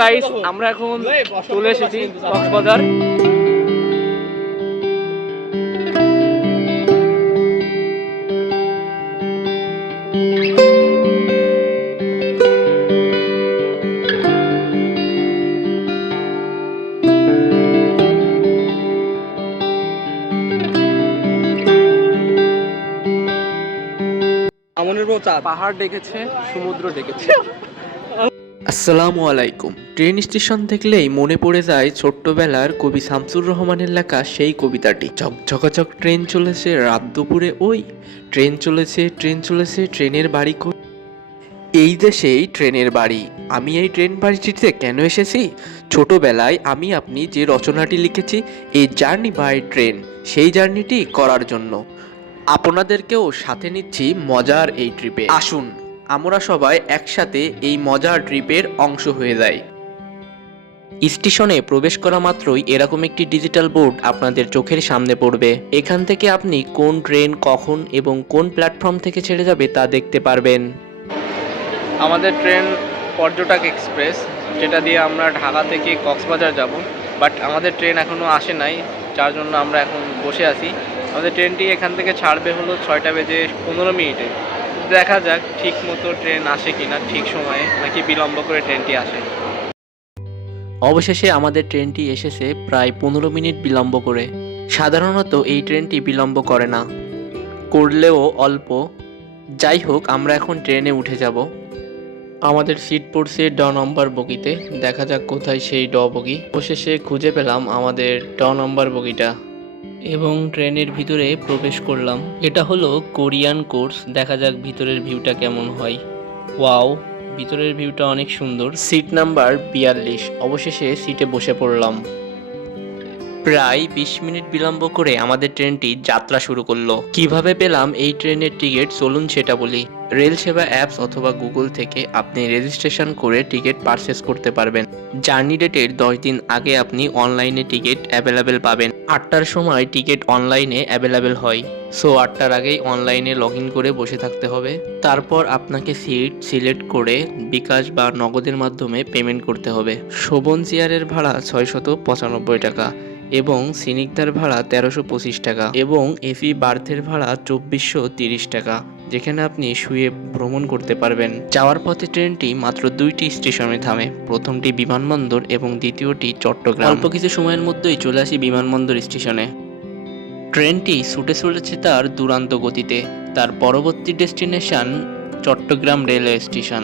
Guys আমরা এখন চলে এসেছি কক্সবাজার। পাহাড় ডেকেছে সমুদ্র ডেকেছে। আসসালামু আলাইকুম। ট্রেন স্টেশন দেখলেই মনে পড়ে যায় ছোট্টবেলার কবি শামসুর রহমানের লেখা সেই কবিতাটি। ঝকঝকাচক ট্রেন চলেছে রাত দুপুরে, ওই ট্রেন চলেছে ট্রেন চলেছে, ট্রেনের বাড়ি এই দেশেই ট্রেনের বাড়ি। আমি এই ট্রেন বাড়িটিতে কেন এসেছি? ছোটবেলায় আমি আপনি যে রচনাটি লিখেছি এই জার্নি বাই ট্রেন, সেই জার্নিটি করার জন্য। আপনাদেরকেও সাথে নিচ্ছি মজার এই ট্রিপে। আসুন। আমরা সবাই একসাথে এই মজার ট্রিপের অংশ হয়ে যাই। স্টেশনে প্রবেশ করা মাত্রই এরকম একটি ডিজিটাল বোর্ড আপনাদের চোখের সামনে পড়বে। এখান থেকে আপনি কোন ট্রেন, কখন এবং কোন প্ল্যাটফর্ম থেকে ছেড়ে যাবে তা দেখতে পারবেন। আমাদের ট্রেন পর্যটক এক্সপ্রেস, যেটা দিয়ে আমরা ঢাকা থেকে কক্সবাজার যাব। বাট আমাদের ট্রেন এখনও আসে নাই, যার জন্য আমরা এখন বসে আছি। আমাদের ট্রেনটি এখান থেকে ছাড়বে হলো ছয়টা বেজে পনেরো মিনিটে। দেখা যাক ঠিক মতো ট্রেন আসে কিনা, ঠিক সময়ে, নাকি বিলম্ব করে ট্রেনটি আসে। অবশেষে আমাদের ট্রেনটি এসেছে প্রায় পনেরো মিনিট বিলম্ব করে। সাধারণত এই ট্রেনটি বিলম্ব করে না। করলেও অল্প। যাই হোক, আমরা এখন ট্রেনে উঠে যাব। আমাদের সিট পড়ছে ড নম্বর বগিতে। দেখা যাক কোথায় সেই ড বগি। অবশেষে খুঁজে পেলাম আমাদের ড নম্বর বগিটা। এবং ট্রেনের ভিতরে প্রবেশ করলাম। এটা হলো কোরিয়ান কোর্স। দেখা যাক ভিতরের ভিউটা কেমন হয়। ওয়াও, ভিতরের ভিউটা অনেক সুন্দর। সিট নাম্বার বিয়াল্লিশ। অবশেষে সিটে বসে পড়লাম। প্রায় বিশ মিনিট বিলম্ব করে আমাদের ট্রেনটি যাত্রা শুরু করল। কীভাবে পেলাম এই ট্রেনের টিকিট? চলুন সেটা বলি। রেল সেবা অ্যাপস অথবা গুগল থেকে আপনি রেজিস্ট্রেশন করে টিকিট পারচেস করতে পারবেন। জার্নি ডেটের দশ দিন আগে আপনি অনলাইনে টিকিট অ্যাভেলেবেল পাবেন। আটটার সময় টিকিট অনলাইনে অ্যাভেলেবেল হয়। সো, আটটার আগেই অনলাইনে লগ ইন করে বসে থাকতে হবে। তারপর আপনাকে সিট সিলেক্ট করে বিকাশ বা নগদের মাধ্যমে পেমেন্ট করতে হবে। শোভন চেয়ারের ভাড়া ছয়শত পঁচানব্বই টাকা এবং সিনিকদার ভাড়া তেরোশো পঁচিশ টাকা এবং এফি বার্থের ভাড়া চব্বিশশো তিরিশ টাকা। যেখানে আপনি শুয়ে ভ্রমণ করতে পারবেন। যাওয়ার পথে ট্রেনটি মাত্র দুইটি স্টেশনে থামে। প্রথমটি বিমানবন্দর এবং দ্বিতীয়টি চট্টগ্রাম। অল্প কিছু সময়ের মধ্যেই চলে আসি বিমানবন্দর স্টেশনে। ট্রেনটি ছুটে চলেছে তার দুরান্ত গতিতে। তার পরবর্তী ডেস্টিনেশন চট্টগ্রাম রেলওয়ে স্টেশন।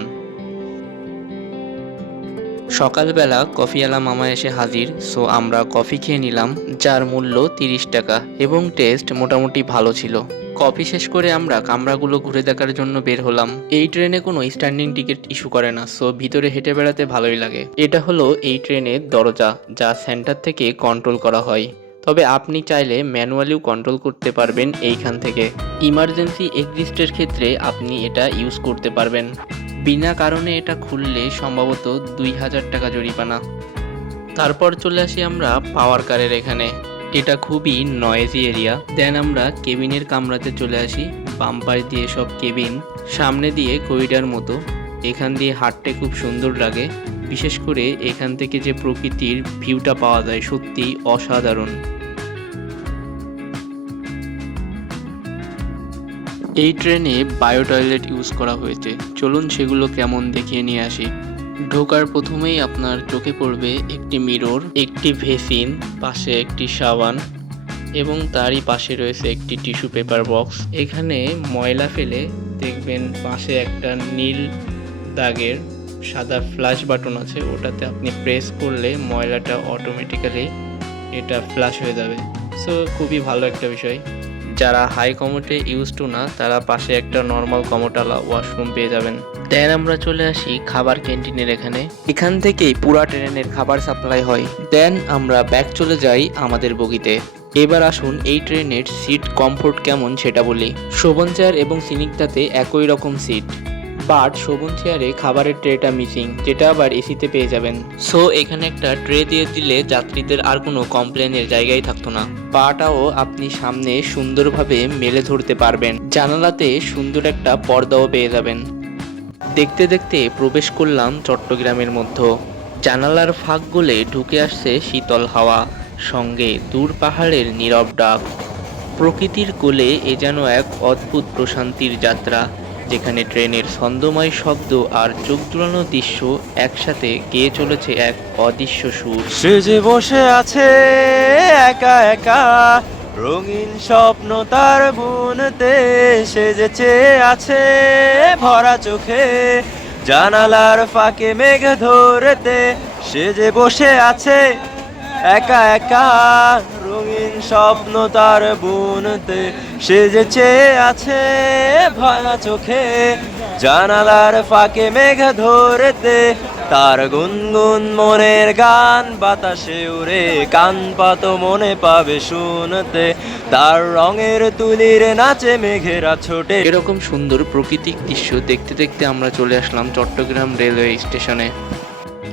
সকালবেলা কফিওয়ালা মামা এসে হাজির। সো আমরা কফি খেয়ে নিলাম যার মূল্য তিরিশ টাকা এবং টেস্ট মোটামুটি ভালো ছিল। কফি শেষ করে আমরা কামরাগুলো ঘুরে দেখার জন্য বের হলাম। এই ট্রেনে কোনো স্ট্যান্ডিং টিকিট ইস্যু করে না সো ভিতরে হেঁটে বেড়াতে ভালোই লাগে। এটা হলো এই ট্রেনের দরজা, যা সেন্টার থেকে কন্ট্রোল করা হয়। তবে আপনি চাইলে ম্যানুয়ালিও কন্ট্রোল করতে পারবেন এইখান থেকে। ইমার্জেন্সি এক্সিস্টের ক্ষেত্রে আপনি এটা ইউজ করতে পারবেন। বিনা কারণে এটা খুললে সম্ভবত দুই হাজার টাকা জরিমানা। তারপর চলে আসি আমরা পাওয়ার কারের এখানে। এটা খুবই নয়েজি এরিয়া দেন আমরা কেবিনের কামরাতে চলে আসি। বাম্পার দিয়ে সব কেবিন সামনে দিয়ে করিডার মতো। এখান দিয়ে হাঁটতে খুব সুন্দর লাগে। বিশেষ করে এখান থেকে যে প্রকৃতির ভিউটা পাওয়া যায় সত্যি অসাধারণ। এই ট্রেনে বায়ো টয়লেট ইউজ করা হয়েছে। চলুন সেগুলো কেমন দেখিয়ে নিয়ে আসি। ঢোকার প্রথমেই আপনার চোখে পড়বে একটি মিরর একটি ভেসিন পাশে একটি সাবান এবং তারই পাশে রয়েছে একটি টিস্যু পেপার বক্স এখানে ময়লা ফেলে দেখবেন পাশে একটা নীল দাগের সাদা ফ্ল্যাশ বাটন আছে, ওটাতে আপনি প্রেস করলে ময়লাটা অটোমেটিক্যালি এটা ফ্ল্যাশ হয়ে যাবে। সো খুবই ভালো একটা বিষয়। যারা হাই কমোটে ইউজ টু না, তারা পাশে একটা নর্মাল কমোটালা ওয়াশরুম পেয়ে যাবেন। দেন আমরা চলে আসি খাবার ক্যান্টিনের এখানে। এখান থেকেই পুরা ট্রেনের খাবার সাপ্লাই হয়। দেন আমরা ব্যাক চলে যাই আমাদের বগিতে। এবার আসুন এই ট্রেনের সিট কমফোর্ট কেমন সেটা বলি। শোভন চেয়ার এবং সিনিকটাতে একই রকম সিট। বাট শোভন চেয়ারে খাবারের ট্রেটা মিসিং, যেটা আবার এসিতে পেয়ে যাবেন। সো এখানে একটা ট্রে দিয়ে দিলে যাত্রীদের আর কোনো কমপ্লেনের জায়গায় থাকতো না। পাটাও আপনি সামনে সুন্দরভাবে মেলে ধরতে পারবেন। জানালাতে সুন্দর একটা পর্দাও পেয়ে যাবেন। দেখতে দেখতে প্রবেশ করলাম চট্টগ্রামের মধ্যে। জানালার ফাঁক গলে ঢুকে আসছে শীতল হাওয়া, সঙ্গে দূর পাহাড়ের নীরব ডাক। প্রকৃতির কোলে এ যেন এক অদ্ভুত প্রশান্তির যাত্রা, যেখানে ট্রেনের ছন্দময় শব্দ আর চোখ জুড়ানো দৃশ্য একসাথে গেয়ে চলেছে এক অদৃশ্য সুর। সে যে বসে আছে একা একা রঙিন স্বপ্ন তার বুনতে সেজেছে আছে ভরা চোখে। জানালার ফাঁকে মেঘ ধরতে সে যে বসে আছে, একা একা। রঙিন স্বপ্ন তার বুনতে সেজেছে আছে ভরা চোখে। জানালার ফাঁকে মেঘ ধরতে তার গুনগুন মনের গান বাতাসে উড়ে, কান পাতো মনে পাবে শুনতে। তার রঙের তুলির নাচে মেঘেরা ছোটে। এরকম সুন্দর প্রাকৃতিক দৃশ্য দেখতে দেখতে আমরা চলে আসলাম চট্টগ্রাম রেলওয়ে স্টেশনে।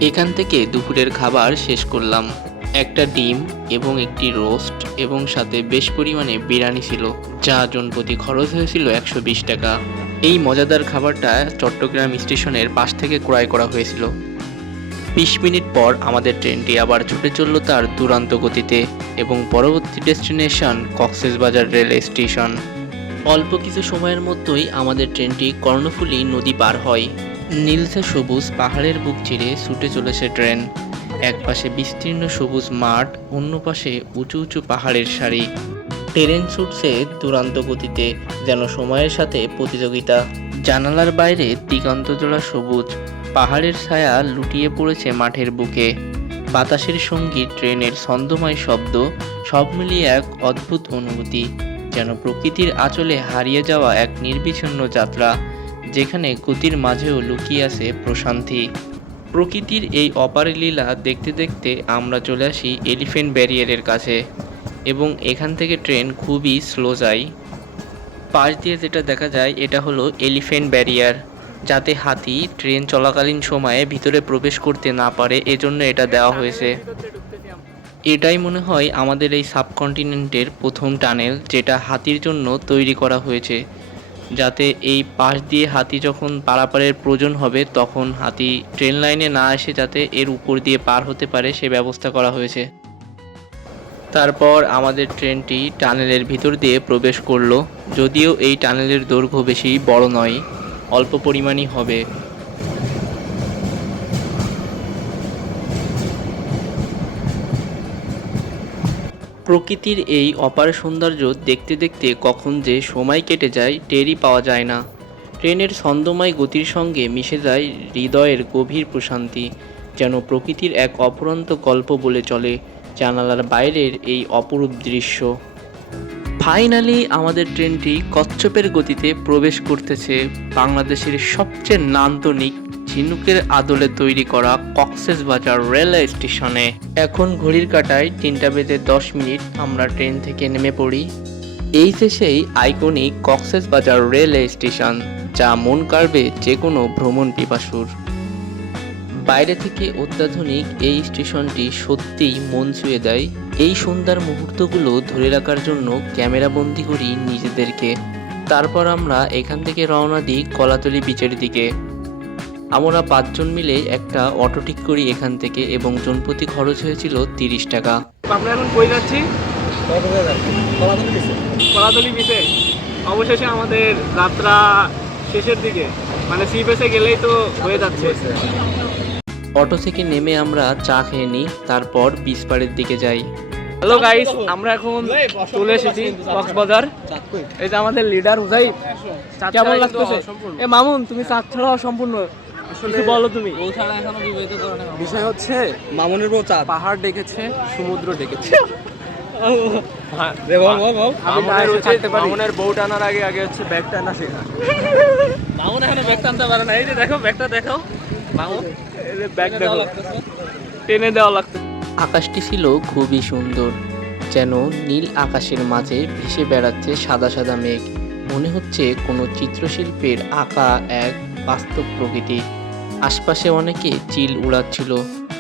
এখান থেকে দুপুরের খাবার শেষ করলাম। একটা ডিম এবং একটি রোস্ট এবং সাথে বেশ পরিমাণে বিরিয়ানি ছিল, যা জন প্রতি খরচ হয়েছিল একশো বিশ টাকা। এই মজাদার খাবারটা চট্টগ্রাম স্টেশনের পাশ থেকে ক্রয় করা হয়েছিল। বিশ মিনিট পর আমাদের ট্রেনটি আবার ছুটে চলল তার দুরান্ত গতিতে এবং পরবর্তী ডেস্টিনেশন কক্সেসবাজার রেল স্টেশন। অল্প কিছু সময়ের মধ্যেই আমাদের ট্রেনটি কর্ণফুলী নদী পার হয়। নীলসে সবুজ পাহাড়ের বুক চিরে ছুটে চলেছে ট্রেন। এক পাশে বিস্তীর্ণ সবুজ মাঠ, অন্য পাশে উঁচু উঁচু পাহাড়ের সারি। ট্রেন ছুটছে দুরান্ত গতিতে, যেন সময়ের সাথে প্রতিযোগিতা। জানালার বাইরে দিগন্ত জোড়া সবুজ, পাহাড়ের ছায়া লুটিয়ে পড়েছে মাঠের বুকে। বাতাসের সঙ্গী ট্রেনের ছন্দময় শব্দ, সব মিলিয়ে এক অদ্ভুত অনুভূতি, যেন প্রকৃতির আঁচলে হারিয়ে যাওয়া এক নির্বিচ্ছিন্ন যাত্রা, যেখানে গতির মাঝেও লুকিয়ে আছে প্রশান্তি। প্রকৃতির এই অপার লীলা দেখতে দেখতে আমরা চলে আসি এলিফেন্ট ব্যারিয়ারের কাছে। এবং এখান থেকে ট্রেন খুবই স্লো যায়। পাশ দিয়ে যেটা দেখা যায়, এটা হলো এলিফেন্ট ব্যারিয়ার, যাতে হাতি ট্রেন চলাকালীন সময়ে ভিতরে প্রবেশ করতে না পারে, এজন্য এটা দেওয়া হয়েছে। এটাই মনে হয় আমাদের এই সাবকন্টিনেন্টের প্রথম টানেল, যেটা হাতির জন্য তৈরি করা হয়েছে। যাতে এই পাশ দিয়ে হাতি যখন পারাপারের প্রয়োজন হবে, তখন হাতি ট্রেন লাইনে না এসে যাতে এর উপর দিয়ে পার হতে পারে, সে ব্যবস্থা করা হয়েছে। তারপর আমাদের ট্রেনটি টানেলের ভিতর দিয়ে প্রবেশ করল। যদিও এই টানেলের দৈর্ঘ্য বেশি বড় নয়, অল্প পরিমাণই হবে। প্রকৃতির এই অপার সৌন্দর্য দেখতে দেখতে কখন যে সময় কেটে যায়, টেরই পাওয়া যায় না। ট্রেনের ছন্দময় গতির সঙ্গে মিশে যায় হৃদয়ের গভীর প্রশান্তি, যেন প্রকৃতির এক অপরন্ত গল্প বলে চলে জানালার বাইরের এই অপরূপ দৃশ্য। ফাইনালি আমাদের ট্রেনটি কচ্ছপের গতিতে প্রবেশ করতেছে বাংলাদেশের সবচেয়ে নান্দনিক ঝিনুকের আদলে তৈরি করা কক্সেস বাজার রেলওয়ে স্টেশনে। এখন ঘড়ির কাটায় তিনটা বেজে দশ মিনিট আমরা ট্রেন থেকে নেমে পড়ি। এই শেষেই আইকনিক কক্সেস বাজার রেলওয়ে স্টেশন, যা মন কাড়বে যে কোনো ভ্রমণ পিপাসুর। বাইরে থেকে অত্যাধুনিক এই স্টেশনটি সত্যিই মন ছুঁয়ে দেয়। এই সুন্দর মুহূর্তগুলো ধরে রাখার জন্য ক্যামেরা বন্দি করি নিজেদেরকে। তারপর আমরা এখান থেকে রওনা দিই কলাতলি বিচের দিকে। আমরা পাঁচজন মিলে একটা অটো ঠিক করি এখান থেকে এবং জনপ্রতি খরচ হয়েছিল তিরিশ টাকা। আমরা এখন কই যাচ্ছি কলাতলি বিচে অবশেষে আমাদের যাত্রা শেষের দিকে। মানে সি বেসে গেলেই তো হয়ে যাচ্ছে। অটো থেকে নেমে আমরা চা খেয়ে নিই তারপর বিচ পাড়ের দিকে যাই। হ্যালো গাইস আমরা এখন চলে এসেছি কক্সবাজার। এই যে আমাদের লিডার হুজাই কেমন লাগতেছে? এ মামুন তুমি চাঁদ ছাড়াও সম্পূর্ণ কিছু বলো তুমি। বিষয় হচ্ছে মামুনের বউ চাঁদ। পাহাড় ডেকেছে সমুদ্র ডেকেছে। মামুনের বউ টানার আগে আগে হচ্ছে ব্যাগ টানা শেখা মামুন এখনও ব্যাগ টানতে পারে না। এই যে দেখো ব্যাগটা দেখো। মামুন ব্যাগ দেখো। টেনে দেওয়া লাগতো আকাশটি ছিল খুবই সুন্দর যেন নীল আকাশের মাঝে ভেসে বেড়াচ্ছে সাদা সাদা মেঘ। মনে হচ্ছে কোনো চিত্রশিল্পের আঁকা এক বাস্তব প্রকৃতি। আশপাশে অনেকে চিল উড়াচ্ছিল।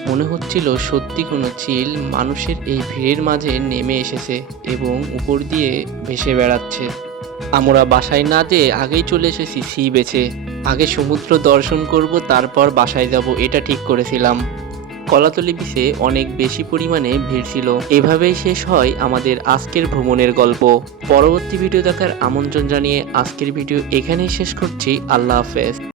মনে হচ্ছিল সত্যি কোনো চিল মানুষের এই ভিড়ের মাঝে নেমে এসেছে এবং উপর দিয়ে ভেসে বেড়াচ্ছে। আমরা বাসায় না যেয়ে আগেই চলে এসেছি সি বেছে। আগে সমুদ্র দর্শন করব, তারপর বাসায় যাব, এটা ঠিক করেছিলাম। কলাতলি বিচে অনেক বেশি পরিমাণে ভিড় ছিল। এভাবেই শেষ হয় আমাদের আজকের ভ্রমণের গল্প। পরবর্তী ভিডিও দেখার আমন্ত্রণ জানিয়ে আজকের ভিডিও এখানেই শেষ করছি। আল্লাহ হাফেজ।